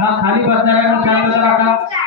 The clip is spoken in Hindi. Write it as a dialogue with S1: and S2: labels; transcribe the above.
S1: हा खाली बसणाऱ्यांना राखा